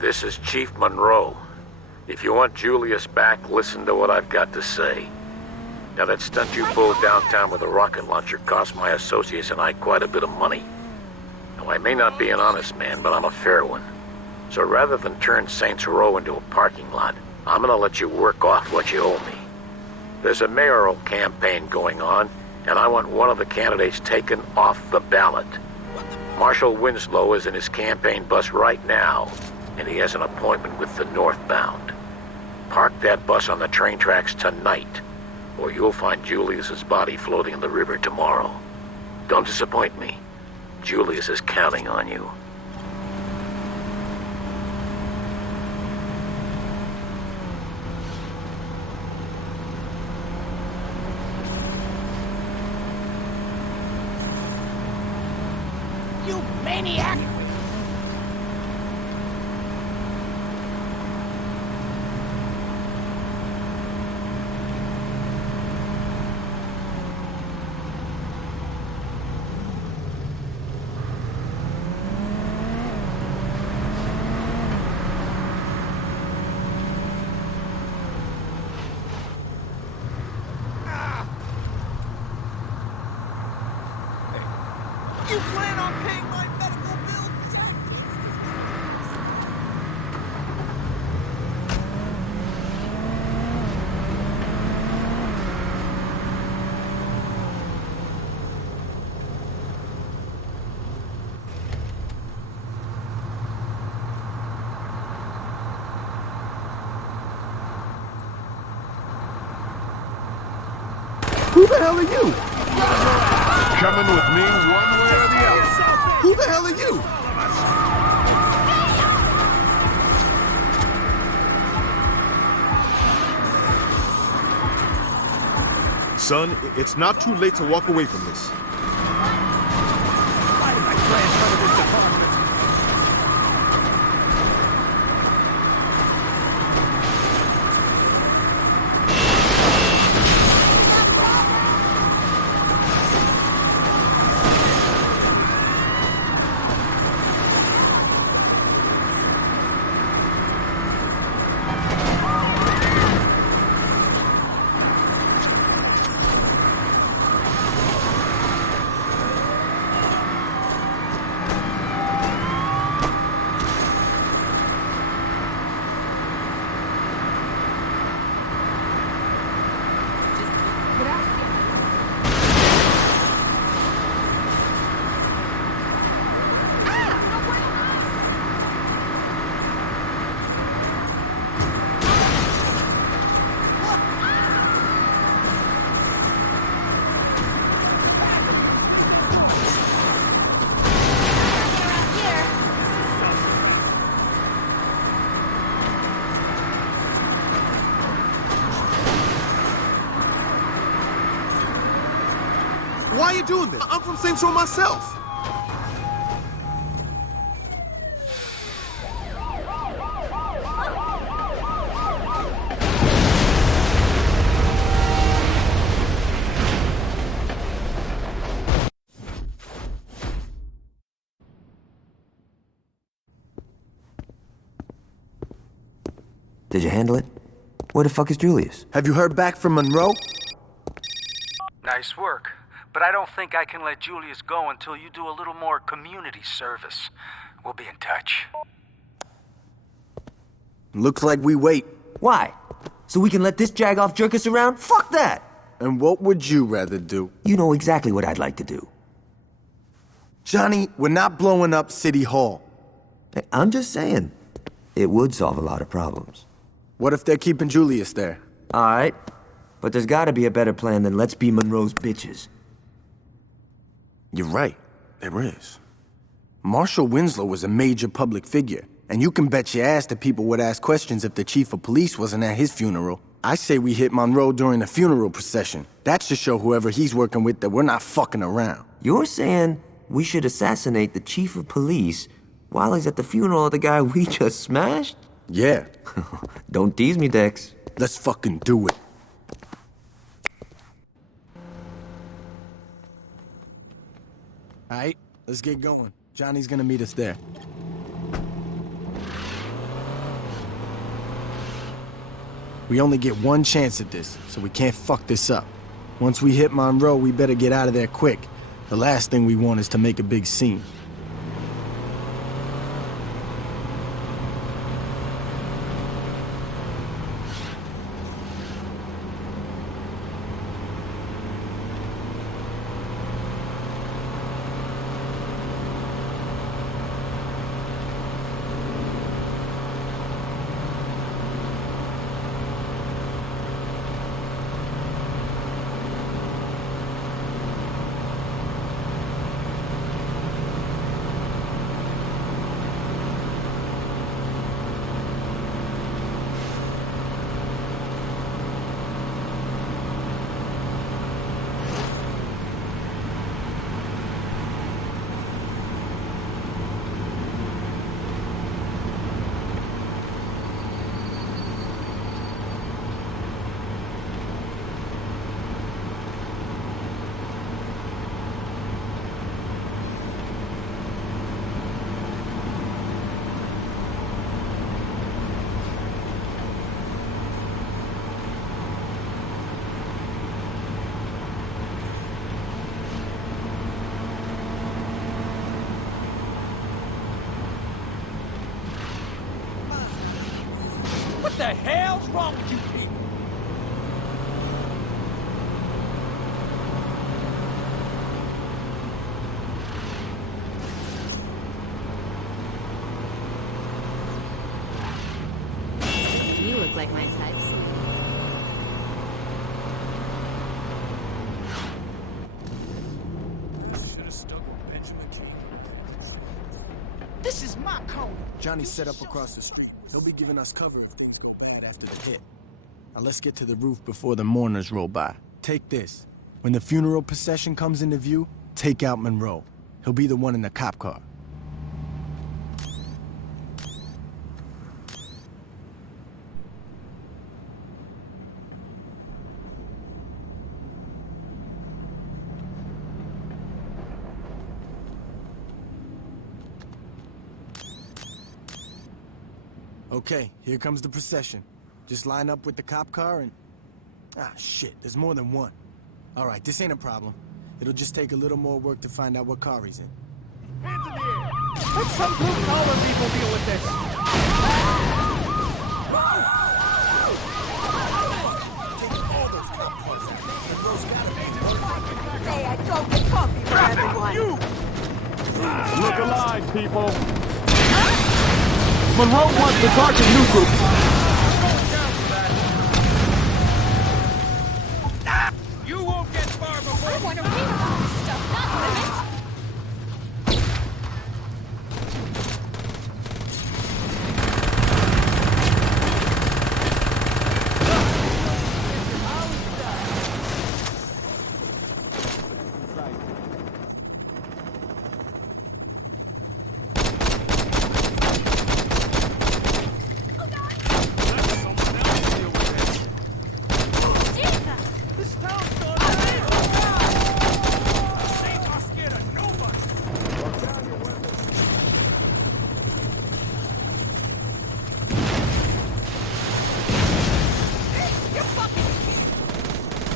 This is Chief Monroe. If you want Julius back, listen to what I've got to say. Now, that stunt you pulled downtown with a rocket launcher cost my associates and I quite a bit of money. Now, I may not be an honest man, but I'm a fair one. So rather than turn Saints Row into a parking lot, I'm gonna let you work off what you owe me. There's a mayoral campaign going on, and I want one of the candidates taken off the ballot. Marshal Winslow is in his campaign bus right now, and he has an appointment with the Northbound. Park that bus on the train tracks tonight, or you'll find Julius's body floating in the river tomorrow. Don't disappoint me. Julius is counting on you. You maniac! You plan on paying my medical bills? Who the hell are you? Coming with me one way or the other. Who the hell are you? Son, it's not too late to walk away from this. Why did I transfer to this department? Why are you doing this? I'm from Saints Row myself. Did you handle it? Where the fuck is Julius? Have you heard back from Monroe? Nice work. But I don't think I can let Julius go until you do a little more community service. We'll be in touch. Looks like we wait. Why? So we can let this jagoff jerk us around? Fuck that! And what would you rather do? You know exactly what I'd like to do. Johnny, we're not blowing up City Hall. Hey, I'm just saying, it would solve a lot of problems. What if they're keeping Julius there? Alright, but there's gotta be a better plan than let's be Monroe's bitches. You're right, there is. Marshal Winslow was a major public figure, and you can bet your ass that people would ask questions if the chief of police wasn't at his funeral. I say we hit Monroe during the funeral procession. That should show whoever he's working with that we're not fucking around. You're saying we should assassinate the chief of police while he's at the funeral of the guy we just smashed? Yeah. Don't tease me, Dex. Let's fucking do it. All right, let's get going. Johnny's gonna meet us there. We only get one chance at this, so we can't fuck this up. Once we hit Monroe, we better get out of there quick. The last thing we want is to make a big scene. What the hell's wrong with you people? You look like my type. Should have stuck with Benjamin King. This is my corner. Johnny's set up across the street. He'll be giving us cover if things go bad after the hit. Now let's get to the roof before the mourners roll by. Take this. When the funeral procession comes into view, take out Monroe. He'll be the one in the cop car. Okay, here comes the procession. Just line up with the cop car and... Ah, shit, there's more than one. All right, this ain't a problem. It'll just take a little more work to find out what car he's in. Hands in the air. Let some blue collar people deal with this. Hey, I drove the coffee for everyone. Look alive, people. Monroe wants to target new group. You won't get far before... I want to read about this stuff, not limit. This town's gone down. Ain't not scared of nobody.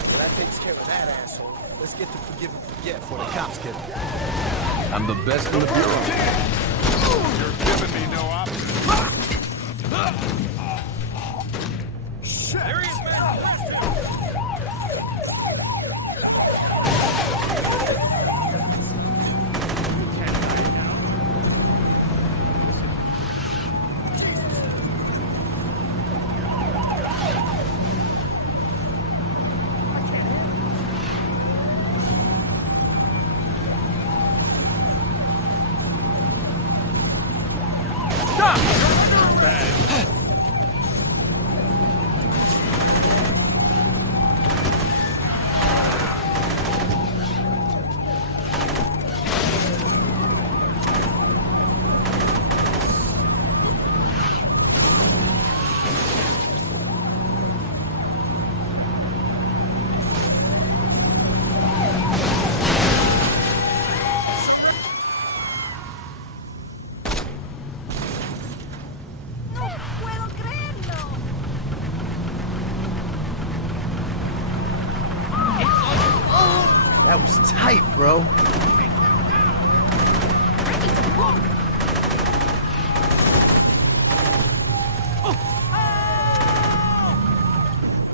So that takes care of that asshole. Let's get to forgive and forget before the cops get him. I'm the best in the bureau. You're giving me no option. There he is, man. That was tight, bro.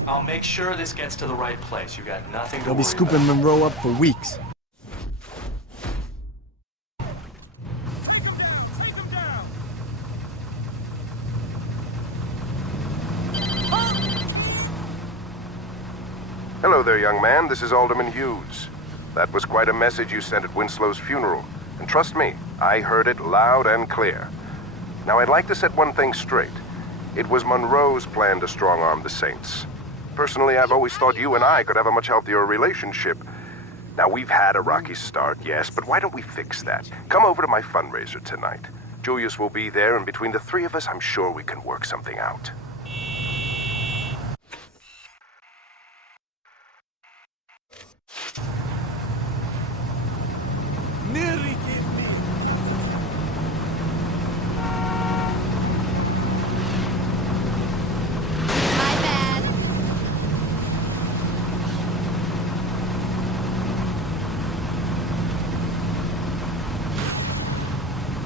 I'll make sure this gets to the right place. You got nothing to They'll worry be scooping about. Monroe up for weeks. Hello there, young man. This is Alderman Hughes. That was quite a message you sent at Winslow's funeral. And trust me, I heard it loud and clear. Now, I'd like to set one thing straight. It was Monroe's plan to strong-arm the Saints. Personally, I've always thought you and I could have a much healthier relationship. Now, we've had a rocky start, yes, but why don't we fix that? Come over to my fundraiser tonight. Julius will be there, and between the three of us, I'm sure we can work something out. Nearly gave me. My bad.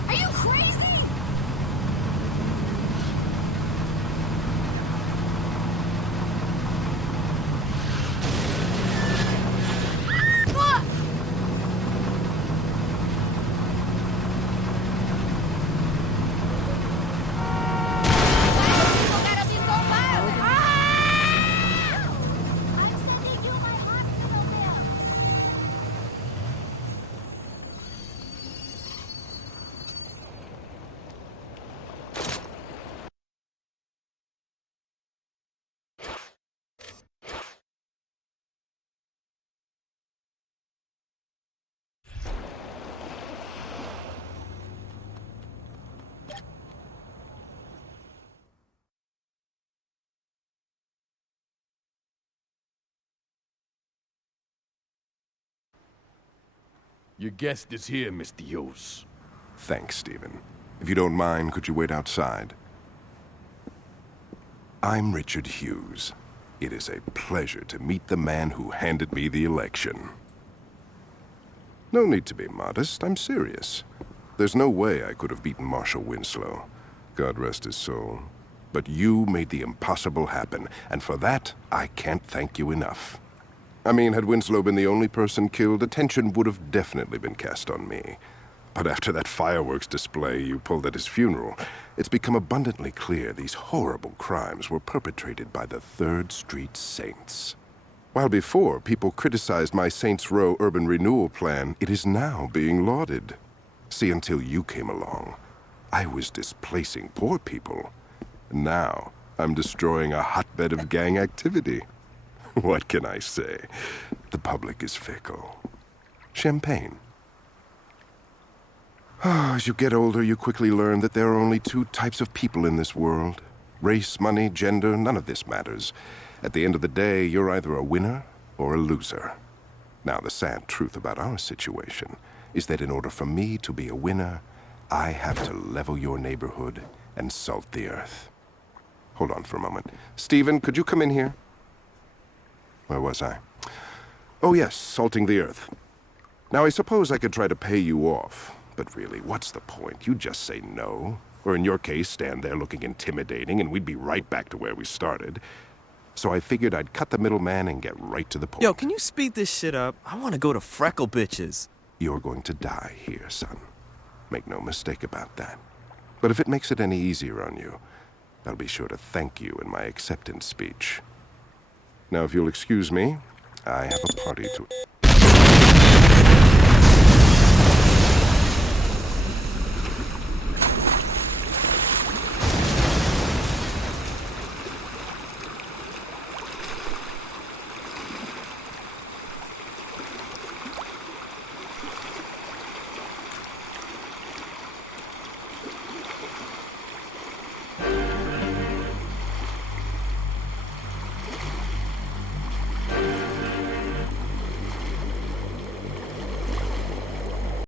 Are you crazy? Ah! People gotta be so violent. Ah! I'm sending you my hospital bill. Your guest is here, Mr. Hughes. Thanks, Stephen. If you don't mind, could you wait outside? I'm Richard Hughes. It is a pleasure to meet the man who handed me the election. No need to be modest, I'm serious. There's no way I could have beaten Marshal Winslow. God rest his soul. But you made the impossible happen, and for that, I can't thank you enough. I mean, had Winslow been the only person killed, attention would have definitely been cast on me. But after that fireworks display you pulled at his funeral, it's become abundantly clear these horrible crimes were perpetrated by the 3rd Street Saints. While before people criticized my Saints Row urban renewal plan, it is now being lauded. See, until you came along, I was displacing poor people. Now, I'm destroying a hotbed of gang activity. What can I say? The public is fickle. Champagne. As you get older, you quickly learn that there are only 2 types of people in this world. Race, money, gender, none of this matters. At the end of the day, you're either a winner or a loser. Now, the sad truth about our situation is that in order for me to be a winner, I have to level your neighborhood and salt the earth. Hold on for a moment. Stephen, could you come in here? Where was I? Oh yes, salting the earth. Now, I suppose I could try to pay you off, but really, what's the point? You just say no. Or in your case, stand there looking intimidating, and we'd be right back to where we started. So I figured I'd cut the middleman and get right to the point. Yo, can you speed this shit up? I want to go to Freckle Bitches. You're going to die here, son. Make no mistake about that. But if it makes it any easier on you, I'll be sure to thank you in my acceptance speech. Now, if you'll excuse me, I have a party to...